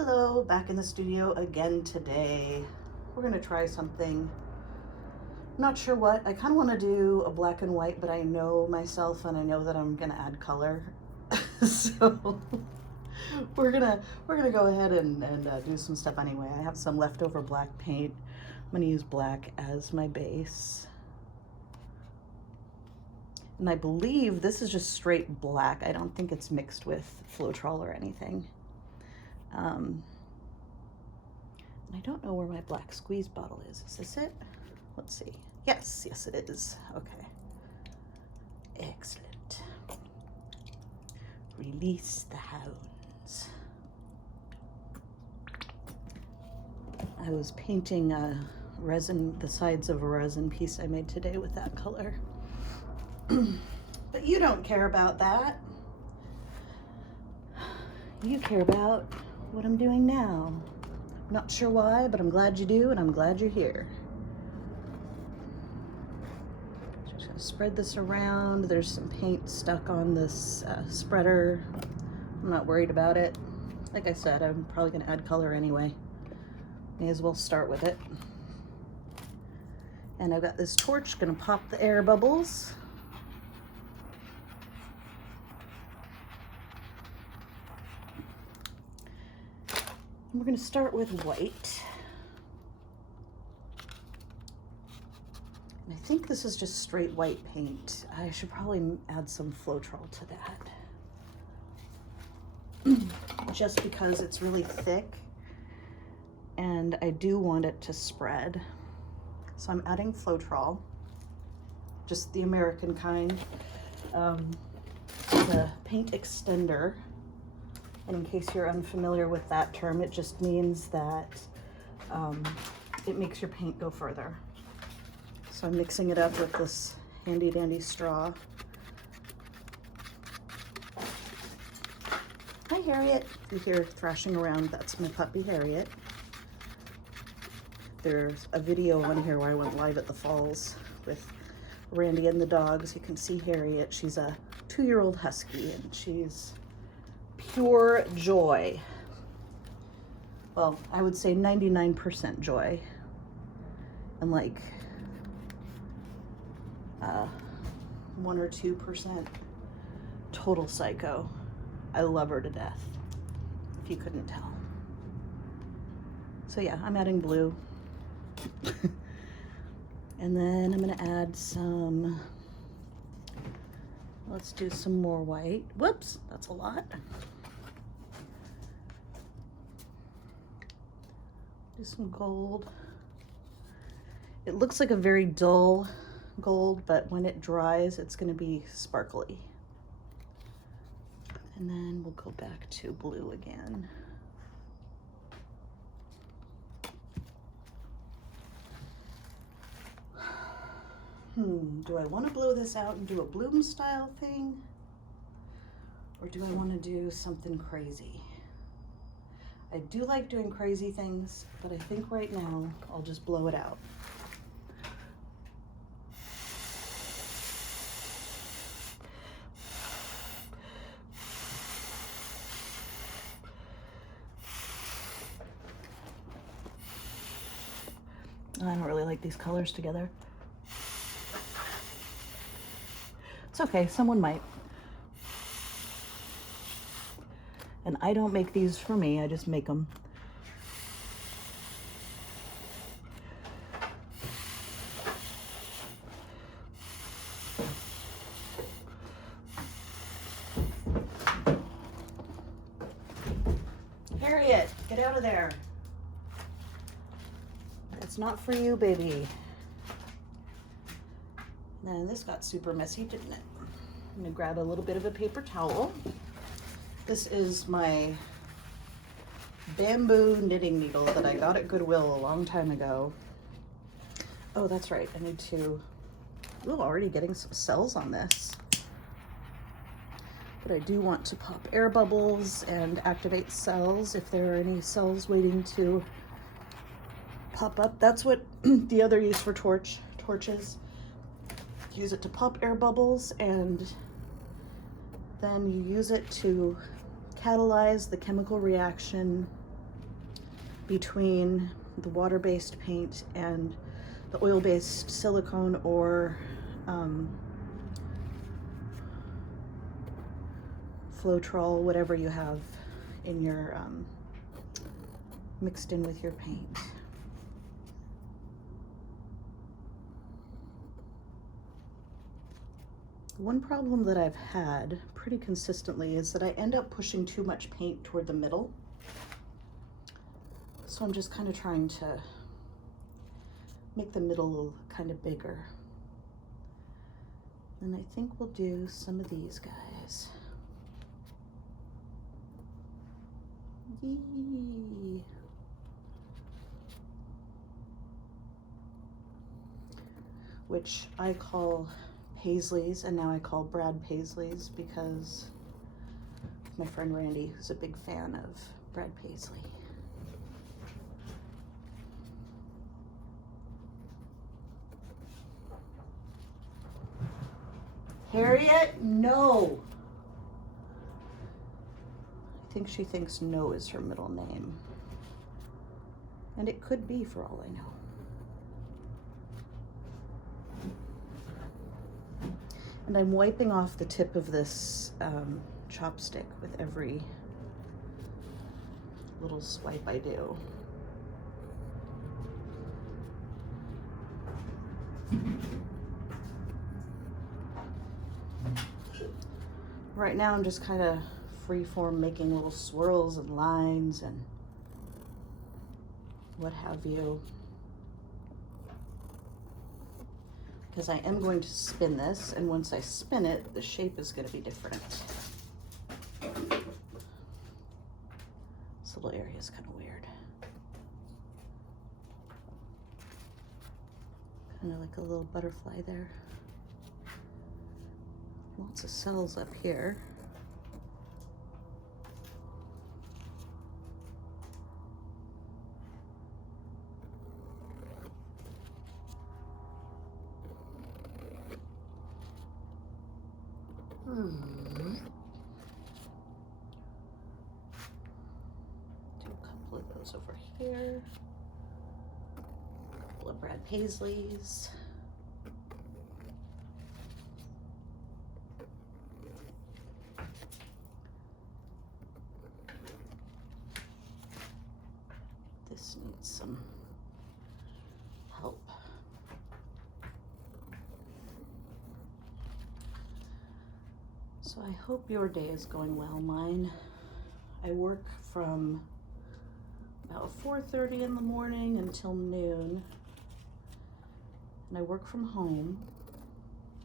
Hello, back in the studio again today. We're gonna try something. Not sure what. I kind of want to do a black and white, but I know myself and I know that I'm gonna add color. So we're gonna go ahead and do some stuff anyway. I have some leftover black paint. I'm gonna use black as my base. And I believe this is just straight black. I don't think it's mixed with Floetrol or anything. And I don't know where my black squeeze bottle is. Is this it? Let's see. Yes, it is. Okay. Excellent. Release the hounds. I was painting the sides of a resin piece I made today with that color. But you don't care about that. You care about what I'm doing now. Not sure why, but I'm glad you do, and I'm glad you're here. Just gonna spread this around. There's some paint stuck on this spreader. I'm not worried about it. Like I said, I'm probably gonna add color anyway. May as well start with it. And I've got this torch, gonna pop the air bubbles. We're going to start with white. And I think this is just straight white paint. I should probably add some Floetrol to that. Just because it's really thick and I do want it to spread. So I'm adding Floetrol, just the American kind, the paint extender. And in case you're unfamiliar with that term, it just means that it makes your paint go further. So I'm mixing it up with this handy dandy straw. Hi, Harriet. You hear thrashing around, that's my puppy, Harriet. There's a video on here where I went live at the falls with Randy and the dogs. You can see Harriet. She's a 2-year-old husky, and she's pure joy. Well, I would say 99% joy, and like 1 or 2% total psycho. I love her to death, if you couldn't tell. So yeah, I'm adding blue. And then I'm gonna add some, let's do some more white. Whoops, that's a lot. Do some gold. It looks like a very dull gold, but when it dries, it's going to be sparkly. And then we'll go back to blue again. Do I want to blow this out and do a bloom style thing? Or do I want to do something crazy? I do like doing crazy things, but I think right now I'll just blow it out. I don't really like these colors together. It's okay, someone might. And I don't make these for me, I just make them. Harriet, get out of there. That's not for you, baby. And this got super messy, didn't it? I'm gonna grab a little bit of a paper towel. This is my bamboo knitting needle that I got at Goodwill a long time ago. Oh, that's right. I need to, already getting some cells on this. But I do want to pop air bubbles and activate cells if there are any cells waiting to pop up. That's what the other use for torches. Use it to pop air bubbles, and then you use it to catalyze the chemical reaction between the water-based paint and the oil-based silicone or Floetrol, whatever you have in your mixed in with your paint. One problem that I've had pretty consistently is that I end up pushing too much paint toward the middle. So I'm just kind of trying to make the middle kind of bigger. And I think we'll do some of these guys. Yee. Which I call Paisleys, and now I call Brad Paisleys because my friend Randy, who's a big fan of Brad Paisley. Harriet, no. I think she thinks No is her middle name. And it could be, for all I know. And I'm wiping off the tip of this chopstick with every little swipe I do. Right now I'm just kind of freeform making little swirls and lines and what have you. Because I am going to spin this, and once I spin it, the shape is going to be different. This little area is kind of weird. Kind of like a little butterfly there. Lots of cells up here. Do a couple of those over here. A couple of Brad Paisleys. This needs some help. So I hope your day is going well. Mine, I work from about 4:30 in the morning until noon, and I work from home.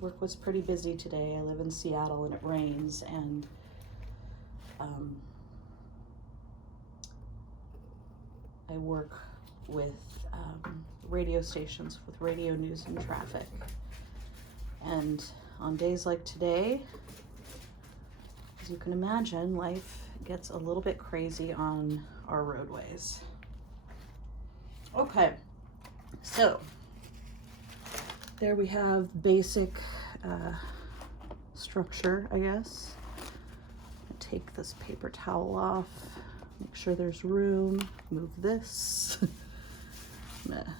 Work was pretty busy today. I live in Seattle and it rains, and I work with radio stations with radio news and traffic. And on days like today, as you can imagine, life gets a little bit crazy on our roadways. Okay, so there we have basic structure, I guess. Take this paper towel off, make sure there's room, move this. I'm gonna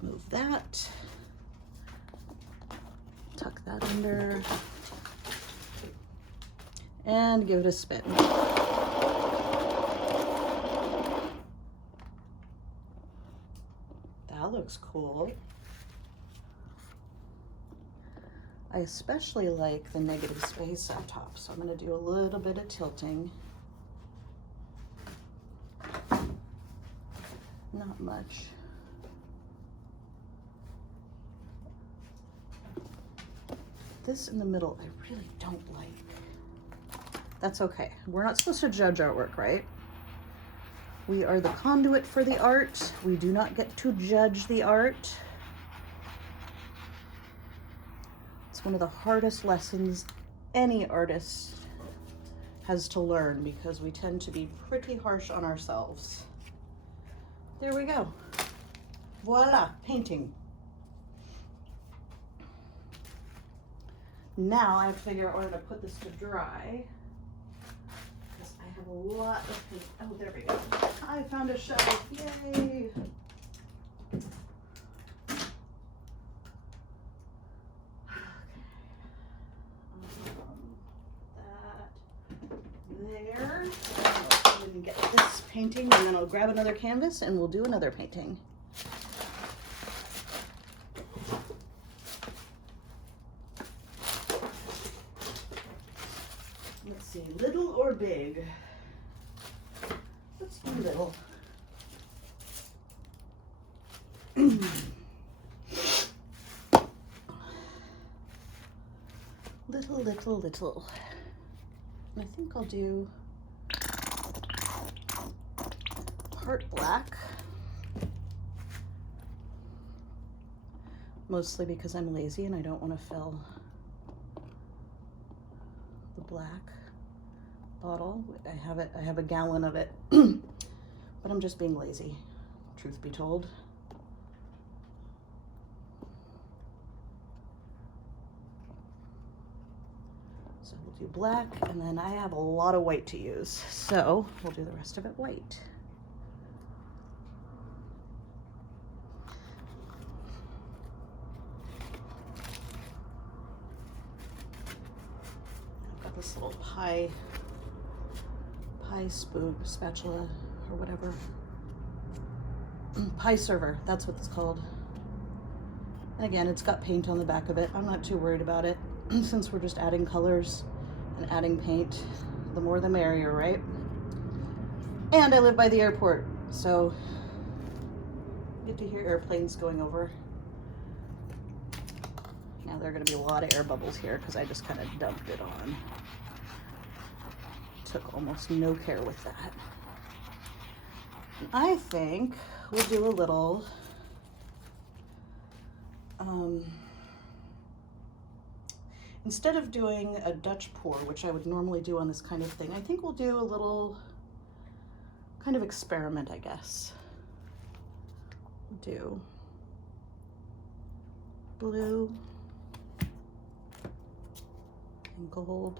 remove that. Tuck that under and give it a spin. That looks cool. I especially like the negative space up top, so I'm going to do a little bit of tilting. Not much. This in the middle, I really don't like. That's okay. We're not supposed to judge artwork, right? We are the conduit for the art. We do not get to judge the art. It's one of the hardest lessons any artist has to learn because we tend to be pretty harsh on ourselves. There we go. Voila, painting. Now I have to figure out where to put this to dry. have a lot of paint. Oh, there we go. I found a shelf. Yay! There. I'll even get this painting, and then I'll grab another canvas and we'll do another painting. Let's see, little or big? Let's do little. Little. I think I'll do part black, mostly because I'm lazy and I don't want to fill the black bottle. I have a gallon of it, but I'm just being lazy, truth be told. So we'll do black, and then I have a lot of white to use, so we'll do the rest of it white. I've got this little pie spatula or whatever. Pie server, that's what it's called. And again, it's got paint on the back of it. I'm not too worried about it. Since we're just adding colors and adding paint, the more the merrier, right? And I live by the airport, so I get to hear airplanes going over. Now there are going to be a lot of air bubbles here because I just kind of dumped it on. Took almost no care with that. And I think we'll do a little instead of doing a Dutch pour, which I would normally do on this kind of thing, I think we'll do a little kind of experiment, I guess. We'll do blue and gold.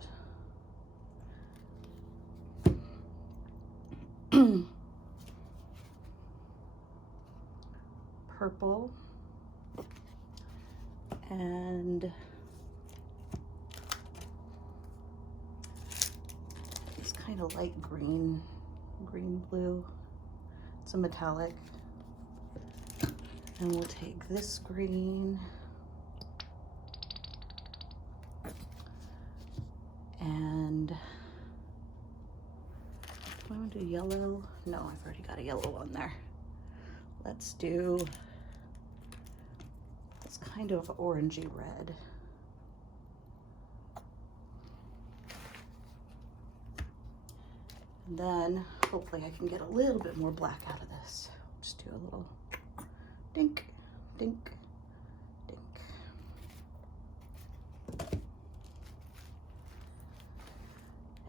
Purple and it's kind of light green blue. It's a metallic. And we'll take this green and do I want to do yellow? No, I've already got a yellow on there. Let's do this kind of orangey red. And then hopefully I can get a little bit more black out of this. Just do a little dink, dink, dink.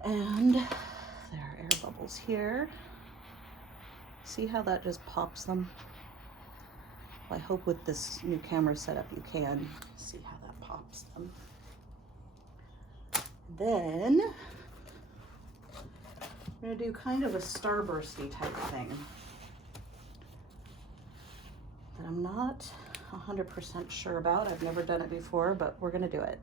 And there are air bubbles here. See how that just pops them? Well, I hope with this new camera setup you can see how that pops them. Then I'm gonna do kind of a starbursty type thing that I'm not 100% sure about. I've never done it before, but we're gonna do it.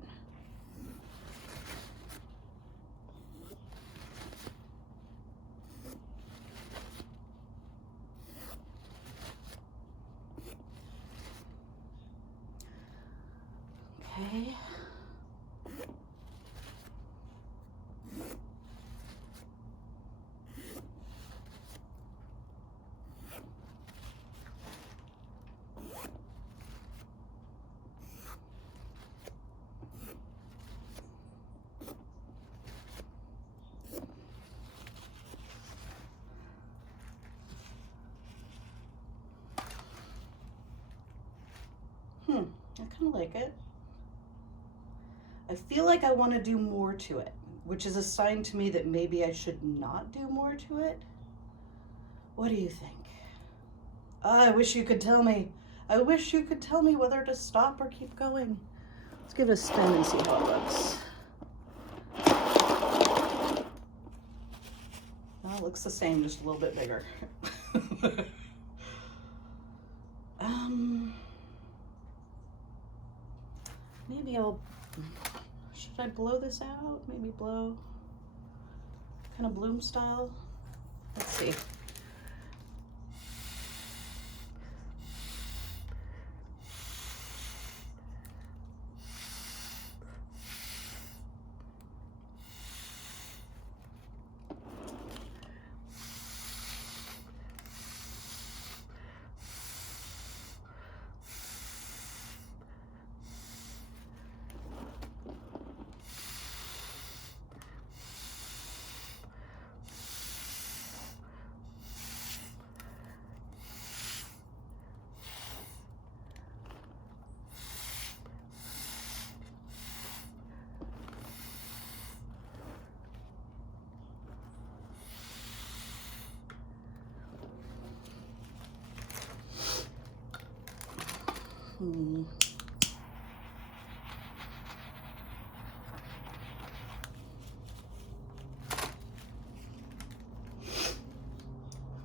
Okay. I kind of like it. I feel like I want to do more to it, which is a sign to me that maybe I should not do more to it. What do you think? Oh, I wish you could tell me. I wish you could tell me whether to stop or keep going. Let's give it a spin and see how it looks. looks the same, just a little bit bigger. Maybe should I blow this out? Maybe blow, kind of bloom style. Let's see.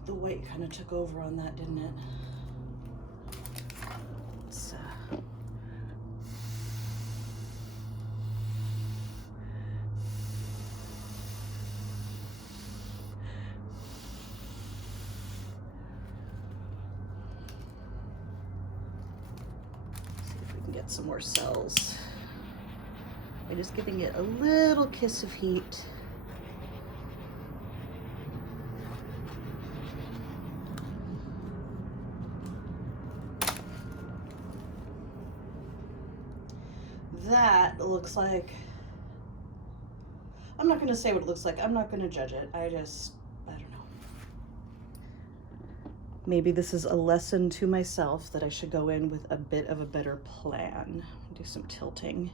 The white kind of took over on that, didn't it? Let's, get some more cells by just giving it a little kiss of heat. That looks like, I'm not going to say what it looks like. I'm not going to judge it. I don't know. Maybe this is a lesson to myself that I should go in with a bit of a better plan. Do some tilting.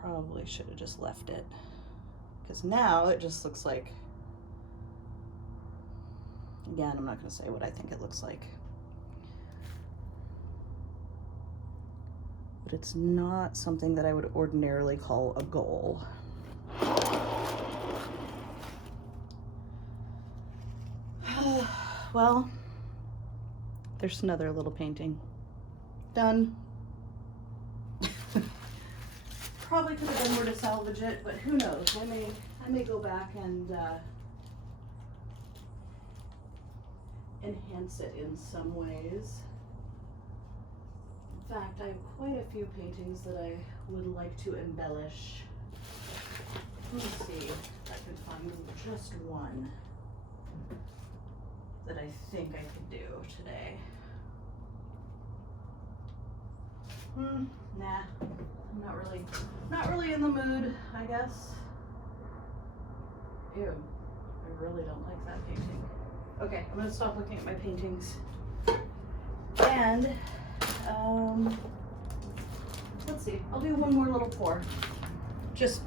Probably should have just left it, because now it just looks like, again, I'm not going to say what I think it looks like. But it's not something that I would ordinarily call a goal. Well, there's another little painting. Done. Probably could have done more to salvage it, but who knows? I may go back and enhance it in some ways. In fact, I have quite a few paintings that I would like to embellish. Let me see if I can find just one that I think I could do today. Nah, I'm not really in the mood, I guess. Ew, I really don't like that painting. Okay, I'm gonna stop looking at my paintings. And, let's see, I'll do one more little pour. Just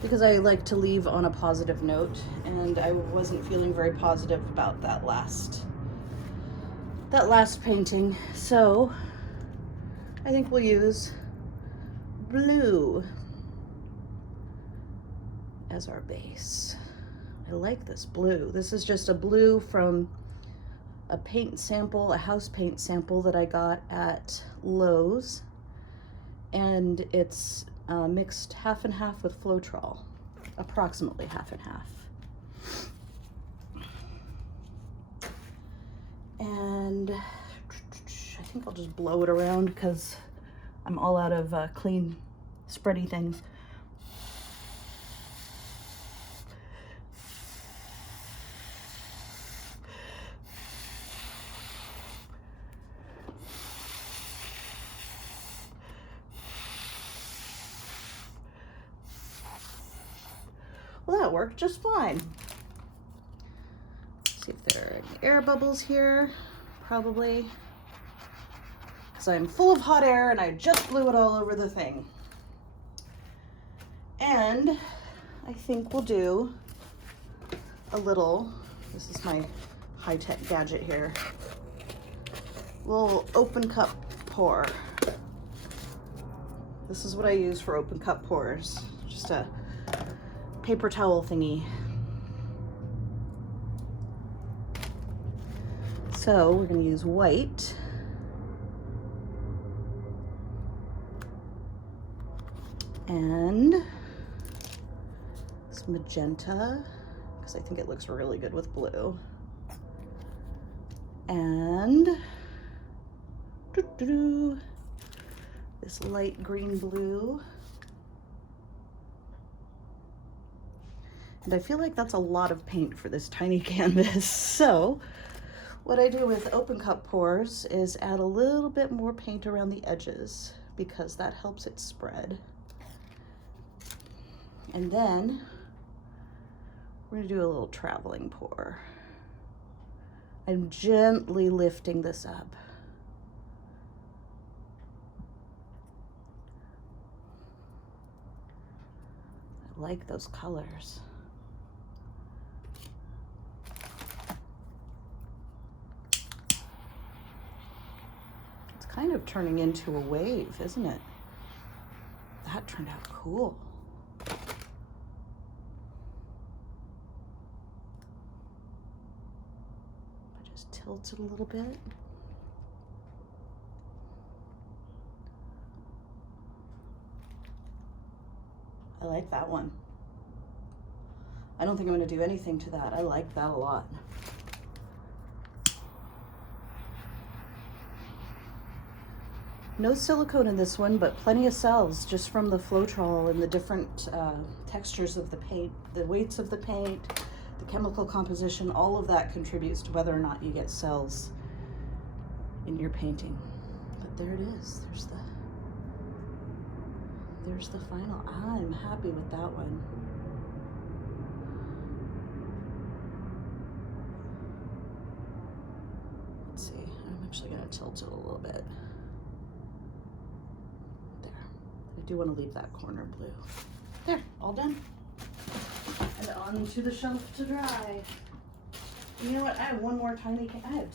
because I like to leave on a positive note, and I wasn't feeling very positive about that last painting. So I think we'll use blue as our base. I like this blue. This is just a blue from a paint sample, a house paint sample that I got at Lowe's, and it's mixed half and half with Floetrol, approximately half and half. And I think I'll just blow it around because I'm all out of clean, spready things. Well, that worked just fine. Let's see if there are any air bubbles here. Probably. Because I'm full of hot air and I just blew it all over the thing. And I think we'll do a little, this is my high-tech gadget here, little open cup pour. This is what I use for open cup pours. Just a paper towel thingy. So we're going to use white. And this magenta, because I think it looks really good with blue. And this light green blue. And I feel like that's a lot of paint for this tiny canvas. So what I do with open cup pours is add a little bit more paint around the edges because that helps it spread. And then we're gonna do a little traveling pour. I'm gently lifting this up. I like those colors. It's kind of turning into a wave, isn't it? That turned out cool. Tilt it a little bit. I like that one. I don't think I'm going to do anything to that. I like that a lot. No silicone in this one, but plenty of cells just from the Floetrol and the different textures of the paint, the weights of the paint, the chemical composition, all of that contributes to whether or not you get cells in your painting. But there it is. There's the final. I'm happy with that one. Let's see. I'm actually going to tilt it a little bit. There. I do want to leave that corner blue. There, all done. And onto the shelf to dry. You know what? I have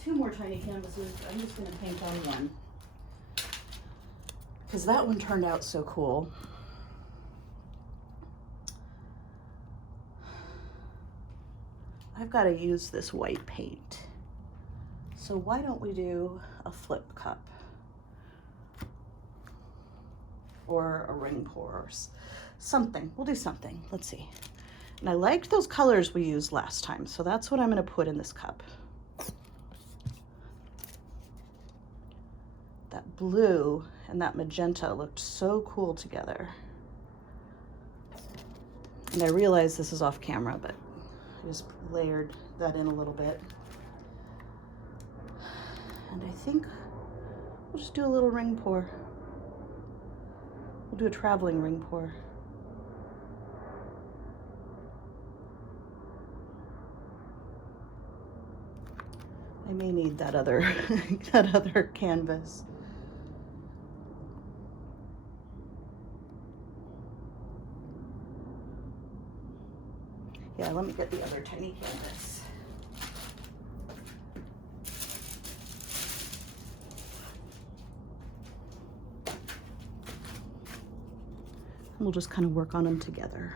two more tiny canvases. I'm just going to paint on one because that one turned out so cool. I've got to use this white paint. So why don't we do a flip cup or a ring pour or something. We'll do something. Let's see. And I liked those colors we used last time, so that's what I'm going to put in this cup. That blue and that magenta looked so cool together. And I realize this is off camera, but I just layered that in a little bit. And I think we'll just do a little ring pour. We'll do a traveling ring pour. I may need that other that other canvas. Yeah, let me get the other tiny canvas. And we'll just kind of work on them together.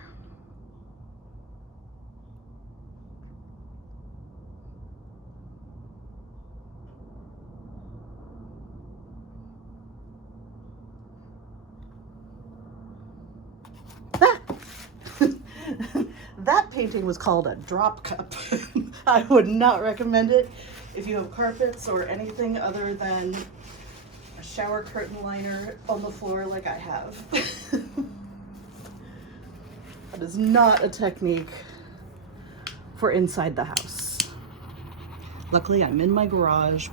That painting was called a drop cup. I would not recommend it if you have carpets or anything other than a shower curtain liner on the floor like I have. That is not a technique for inside the house. Luckily, I'm in my garage,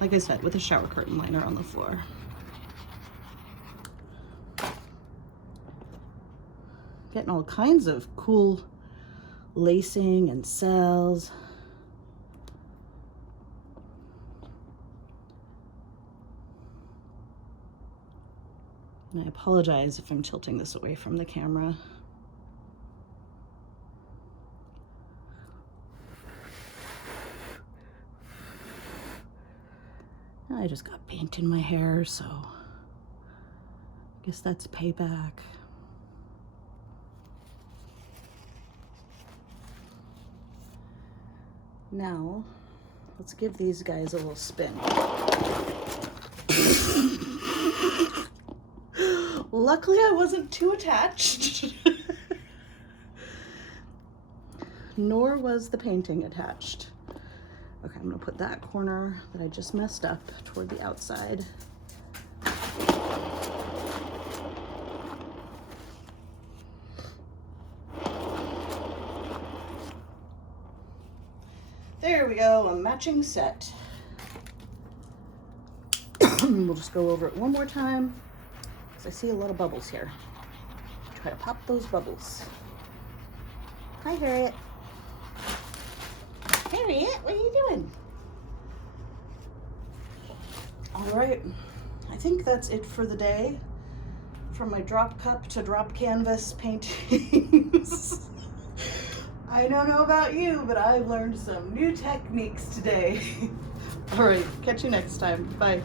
like I said, with a shower curtain liner on the floor. Getting all kinds of cool lacing and cells. And I apologize if I'm tilting this away from the camera. I just got paint in my hair, so Guess that's payback. Now, let's give these guys a little spin. Luckily, I wasn't too attached. Nor was the painting attached. Okay, I'm gonna put that corner that I just messed up toward the outside. There we go, a matching set. We'll just go over it one more time, because I see a lot of bubbles here. Try to pop those bubbles. Hi, Harriet. Harriet, what are you doing? All right, I think that's it for the day. From my drop cup to drop canvas paintings. I don't know about you, but I've learned some new techniques today. All right, catch you next time. Bye.